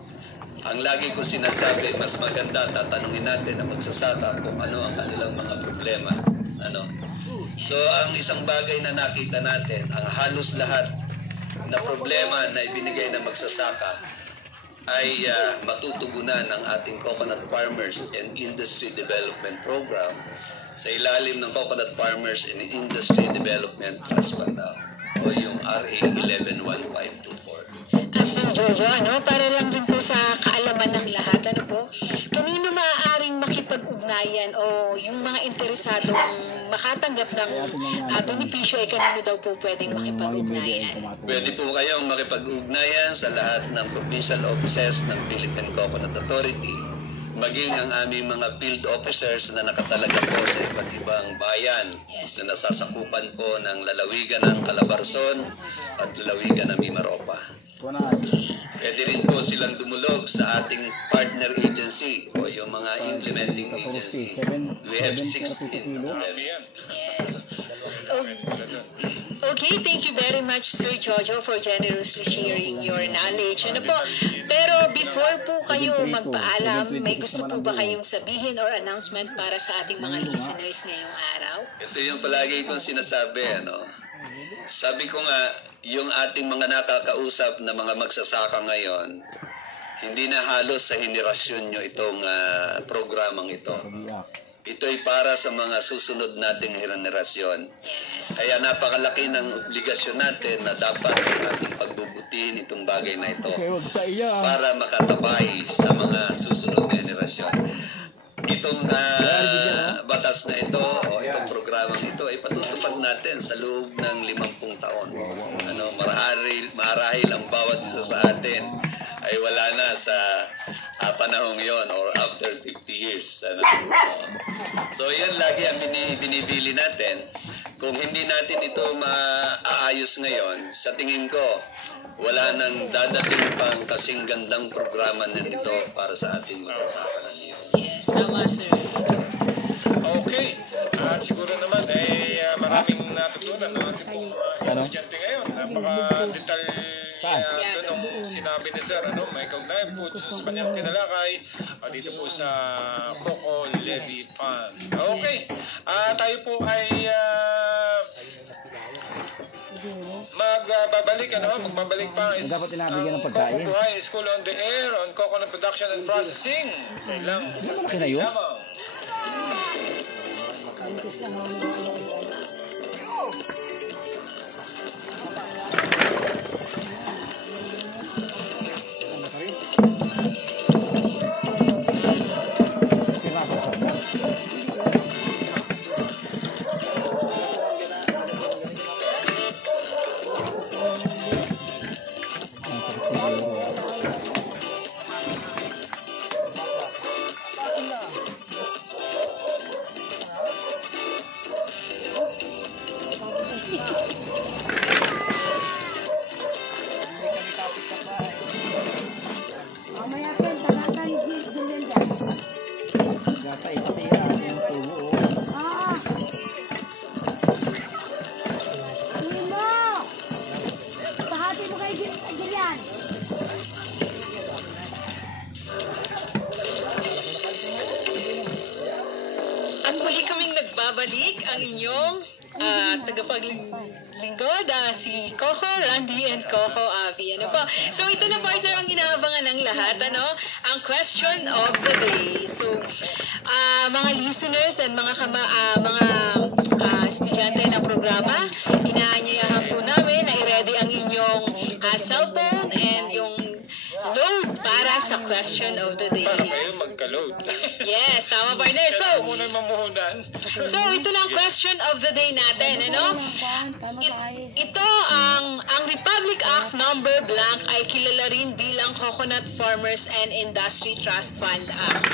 ang lagi ko sinasabi, mas maganda tatanungin natin ang magsasaka kung ano ang kanilang mga problema. So, ang isang bagay na nakita natin, ang halos lahat na problema na ibinigay ng magsasaka ay matutugunan ng ating Coconut Farmers and Industry Development Program sa ilalim ng Coconut Farmers and Industry Development Trust Fund o yung RA 111524. Sir Jojo, para lang din po sa kaalaman ng lahat, kanino maaaring makipag-ugnayan o yung mga interesadong makatanggap ng benepisyo ay kanino daw po pwedeng makipag-ugnayan? Pwede po kayong makipag-ugnayan sa lahat ng provincial offices ng Philippine Coconut Authority, maging ang aming mga field officers na nakatalaga po sa iba't ibang bayan na nasasakupan po ng lalawigan ng Calabarzon at lalawigan ng Mimaropa. Pwede rin po silang dumulog sa ating partner agency o yung mga implementing agency. We have 16 of them. Yes. Okay, thank you very much, Sir Jojo, for generously sharing your knowledge. Pero before po kayo magpaalam, may gusto po ba kayong sabihin or announcement para sa ating mga listeners ngayong araw? Ito yung palagi kong sinasabi, Sabi ko nga, yung ating mga nakakausap na mga magsasaka ngayon, hindi na halos sa henerasyon nyo itong programang ito. Ito'y para sa mga susunod nating henerasyon. Kaya napakalaki ng obligasyon natin na dapat ating pagbubutihin itong bagay na ito para makatabay sa mga susunod na henerasyon. Itong batas na ito o itong programang ito ay patutupad natin sa loob ng 50 taon. Marahil ang bawat isa sa atin ay wala na sa panahong yon or after 50 years. So yan lagi ang binibili natin. Kung hindi natin ito maaayos ngayon, sa tingin ko, wala nang dadating pang kasing gandang programa nito para sa ating magsasaka ng iyon. Yes, tama, sir. Okay. At siguro naman maraming natutunan ng ating pong estudyante ngayon. Napaka-detalye nung sinabi ni Sir, may kaugnayan po sa kanyang tinalakay dito po sa Coco Levy Fund. Okay. Tayo po ay magbabalik pa ang Coco Buhay School on the Air on Coconut Production and Processing sa ilang lamang. inyong tagapaglingkod, si Coco, Randy, and Coco Avi. Ano po? So, ito na, partner, ang inaabangan ng lahat, ang question of the day. So, mga listeners and mga estudyante ng programa, inaanyayahan po namin na i-ready ang inyong cellphone and yung load para sa question of the day. Para kayo magka-load. Yes, tama, partner. So, muna mamuhunan. So, ito na ang question of the day natin, Ito ang Republic Act number blank ay kilala rin bilang Coconut Farmers and Industry Trust Fund Act.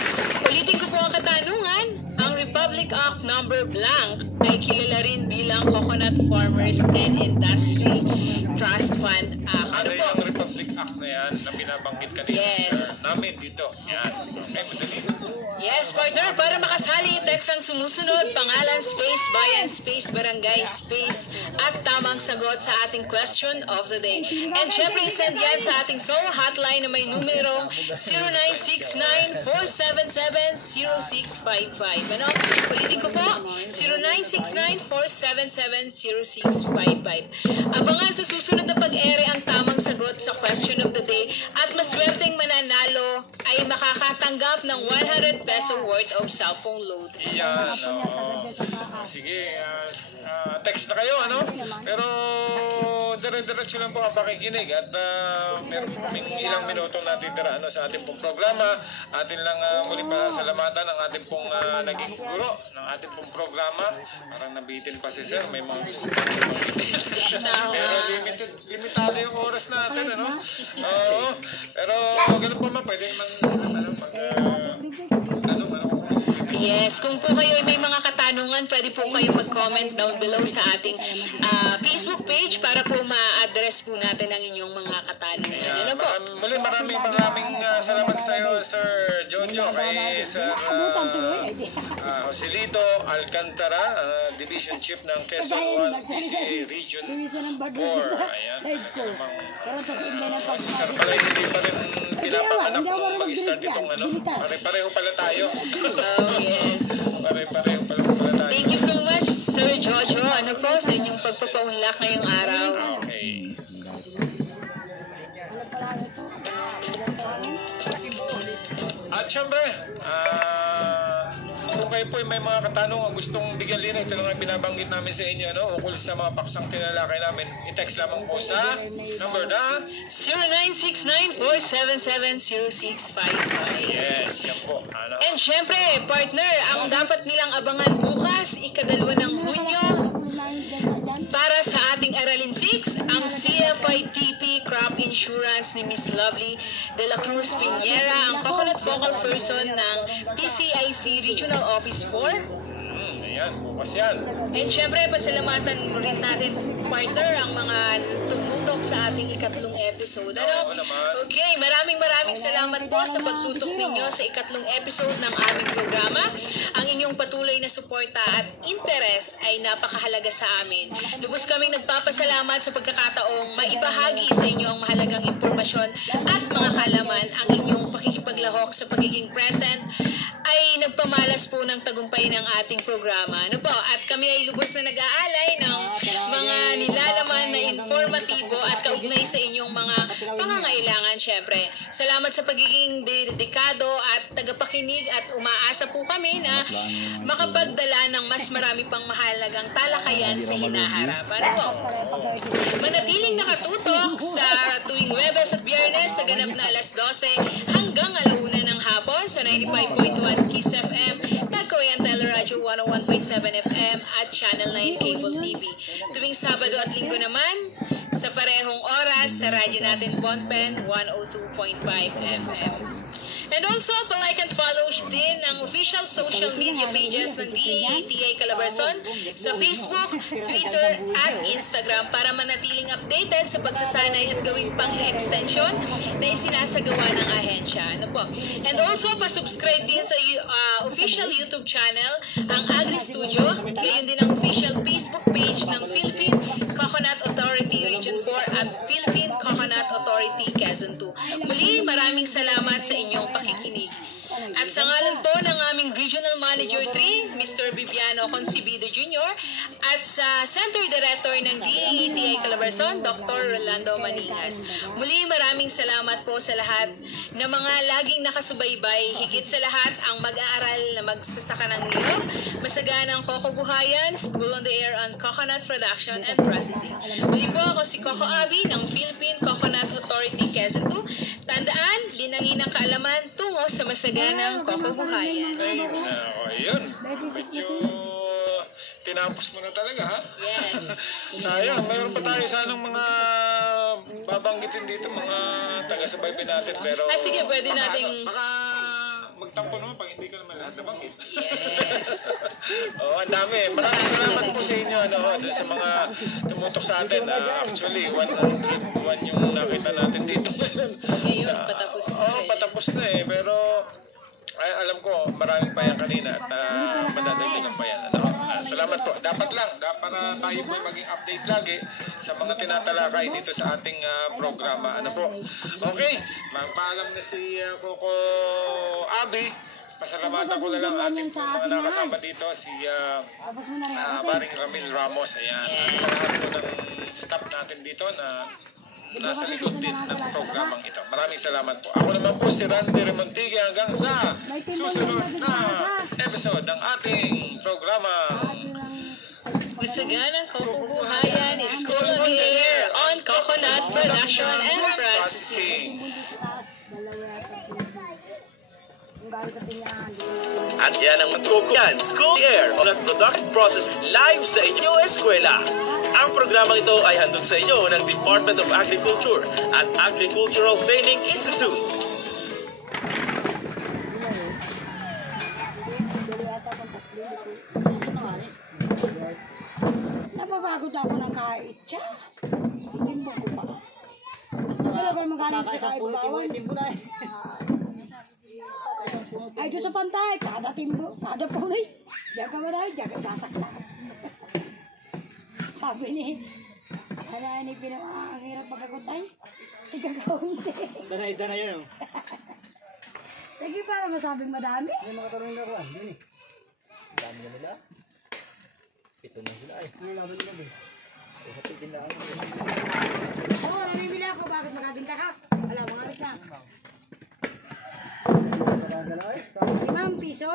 Ulitin ko po ang katanungan. Ang Republic Act number blank ay kilala rin bilang Coconut Farmers and Industry Trust Fund Act. Ano po? Yung Republic Act na yan na binabanggit kanina. Yes. Namin dito. Yan. Okay, madali na. Yes, partner. Para makasali, text ang sumusunod, pangalan, space, bayan, space, barangay, space, at tamang sagot sa ating question of the day. And syempre, send yan sa ating SOA hotline na may numerong 0969-477-0655. Ulitin ko po, 0969-477-0655. Abangan sa susunod na pag-ere ang tamang sagot sa question of the day at maswerteng mananalo ay makakatanggap ng 100 peso worth of cellphone load. Yan. Sige, text na kayo, Pero dire-diretso lang po ang pakikinig at meron po kaming ilang minutong natitira sa ating pong programa. Atin lang muli pa salamatan ang ating pong naging guro ng ating pong programa. Parang nabitin pa si Sir, may mga gusto pa pero limitado yung oras natin, Oo. Pero ganun po pwede naman Yes, kung po kayo ay may mga katanungan, pwede po kayo mag-comment down below sa ating Facebook page para po ma-address po natin ang inyong mga katanungan. Ano po? Muli maraming salamat sa iyo, Sir Jojo, kay Sir Joselito Alcantara, Division Chief ng Quezon 1 PCA Region 4. Ayan, si Sir pala hindi pa rin pinapanganak kung mag-start itong pare-pareho pala tayo. Oh, yes. Pare-pareho pala tayo. Thank you so much, Sir Jojo. Sa inyong pagpapaunlak ngayong araw. Okay. At syempre, kung kayo po may mga katanungan gustong bigyan linaw, ito lang ang binabanggit namin sa inyo, ukol sa mga paksang tinalakay namin, i-text lamang po sa number na 0969-477-0655. yes, yan po. And syempre, partner, ang dapat nilang abangan bukas, ika-2 ng Hunyo, para sa ating Aralin 6, ang CFITP Crop Insurance ni Miss Lovely de la Cruz Piñera, ang Coconut Focal Person ng PCIC Regional Office 4. Ayan, bukas yan. And syempre, pasalamatan rin natin, partner, ang mga tumutok sa ating ikatlong episode. Oo naman. Okay, maraming salamat po sa pagtutok ninyo sa ikatlong episode ng aming programa. Ang inyong patuloy na suporta at interes ay napakahalaga sa amin. Lubos kaming nagpapasalamat sa pagkakataong maibahagi sa inyo ang mahalagang impormasyon at mga kalaman. Ang inyong pakikipaglahok sa pagiging present ay nagpamalas po ng tagumpay ng ating programa. At kami ay lubos na nag-aalay ng mga nilalaman na informatibo at kaugnay sa inyong mga pangangailangan, syempre. Salamat sa pagiging dedikado at tagapakinig at umaasa po kami na makapagdala ng mas marami pang mahalagang talakayan sa hinaharap. Manatiling nakatutok sa tuwing Webes at Biyernes sa ganap na alas 12 hanggang 1:00 ng hapon sa 95.1 Kiss FM, Tagko Yan Teleradio 101.7 FM at Channel 9 Cable TV. Tuwing Sabado at Linggo naman, sa parehong oras sa radyo natin Bonpen 102.5 FM. And also, palike and follow din ang official social media pages ng DAATI Calabarzon sa Facebook, Twitter, at Instagram para manatiling updated sa pagsasanay at gawing pang-extension na isinasagawa ng ahensya. And also, pasubscribe din sa official YouTube channel, ang Agri Studio, gayon din ang official Facebook page ng Philippine Coconut Authority Region 4 at Philippine Coconut Authority Quezon 2. Muli, maraming salamat sa inyong pakikinig. At sa ngalan po ng aming Regional Manager 3, Mr. Bibiano Concibido Jr. at sa Center Director ng DAETI Calabarzon, Dr. Rolando Maningas. Muli maraming salamat po sa lahat na mga laging nakasubaybay, higit sa lahat ang mag-aaral na magsasaka ng niyog, masaganang kokobuhayan, School on the Air on Coconut Production and Processing. Muli po ako si Coco Abi ng Philippine Coconut Authority Quezon 2. Tandaan, linangin ang kaalaman tungo sa masaganang kokobuhayan. Ayun. Medyo tinapos mo na talaga, ha? Yes. Sayang, mayroon pa tayo sanang mga babanggitin dito, mga taga-subaybay natin. Pero Sige, pwede nating... Baka magtampo naman pag hindi ko naman lahat nabanggit. Yes. Ang dami. Maraming salamat po sa inyo doon sa mga tumutok sa atin. Actually, 101 yung nakita natin dito. Ngayon, patapos na patapos na eh. Pero alam ko, maraming pa yan kanina at madadagdagan pa yan. Salamat po. Dapat para tayo po maging update lagi sa mga tinatalakay dito sa ating programa. Ano po? Okay, magpaalam na si Coco Abi. Pasalamatan ko na lang ating po mga nakasama dito, si Maring Ramil Ramos. Ayan. At sa lahat po ng staff natin dito na nasa likod din ng programang ito. Maraming salamat po. Ako naman po si Randy Remontigue hanggang sa susunod na episode ng ating programa. Masaganang kokobuhayan is School on the Air on Coconut Production and Processing. At yan ang Coconut School Air on Production Process live sa inyong eskwela. Ang programang ito ay handog sa inyo ng Department of Agriculture at Agricultural Training Institute. Napapagod ako ng kahit siya. Timbo ko pa. Talaga naman galing siya sa ibawan. Ay, doon sa pantay, kada timbo, kada puloy. Diyan ka maray, diyan ka sasaksak. Sabi ni, ang hirap pagkakutay. Ikakaunti. Danay yun. Sige, para masabing madami. May mga tarong ako. Dami na nila. Ito na sila ay. Ano laban nila ba? Hapitin na ako. Oo, namimili ako. Bakit makabinta ka? Alam, mga na. 5 piso.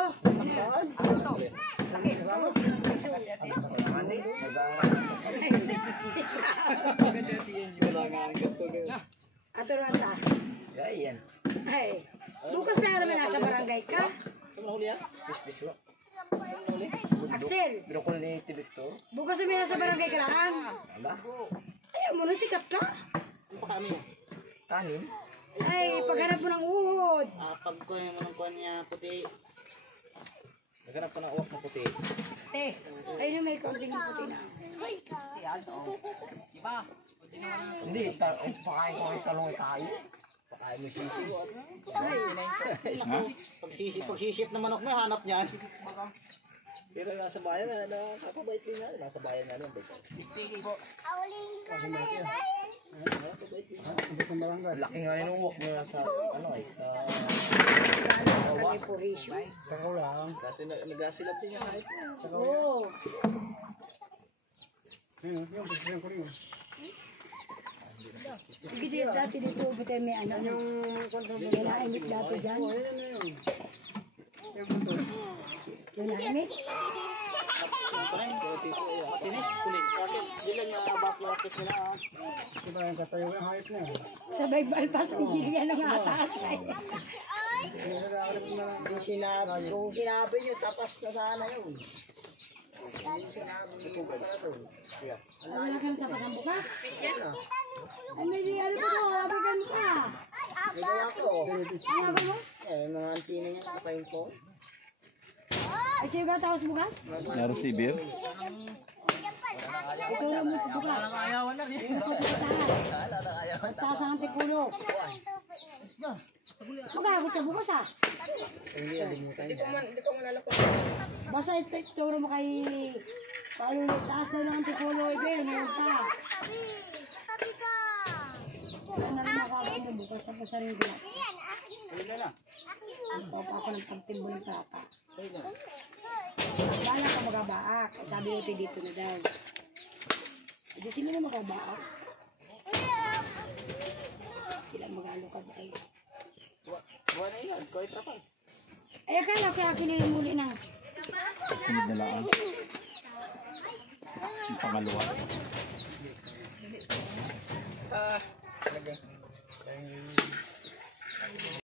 Ato ranta. Yan. Ay, bukas na naman nasa barangay ka. Sa mga huli yan? Piso. Axel, Binukol ni Tibit to. bukas naman nasa barangay ka lang. Ala? Ayaw mo na sikat ka. Ano pa kami? Kanin? Ay, paghanap mo ng uhod. Pag ko yung mga kuha niya puti. Naghanap ko ng uwak na puti. Ay, na may kaunting puti na. Hindi, pakain ko yung talong tayo. Pakain yung sisi. Pagsisip na manok mo, hanap niyan. Pero nasa bayan na, nakakabait din nga. Nasa bayan na lang. Laki nga yung uwak mo sa, sa... Kako lang. Kasi nag-asilap din niya kahit. Oo. Yung position ko rin. Sige, dati dito, buti may ano. Yung naimik dati dyan. Yung naimik. Sabay balpas ang gilya ng ataas. Kung sinabi nyo, tapas na sana yun. Ano na kang tapas ang bukas? Ano pa ito? Labagan pa. Gagawa ko. Ano ba mo? Mga antina niya, nakapain ko. Ay, siya ka tapos bukas? Na-receiver? Ito lang mo sa bukas. Taas ang antikulo. Magkakot sa bukas ah. Basta ituro mo kay taas na lang antikulo. Ikaw, meron pa. Ano na rin makakot na bukas tapos sa rin. Nagpapa ako ng pagtimbo ng papa. Bala ka magabaak. Sabi nito dito na daw. Hindi sila na magabaak. Sila mag-alukad ay. Buwan na yan, kahit ako. Ay, akala ko akin na yung muli ng Sunod na lang. Yung pangalawa.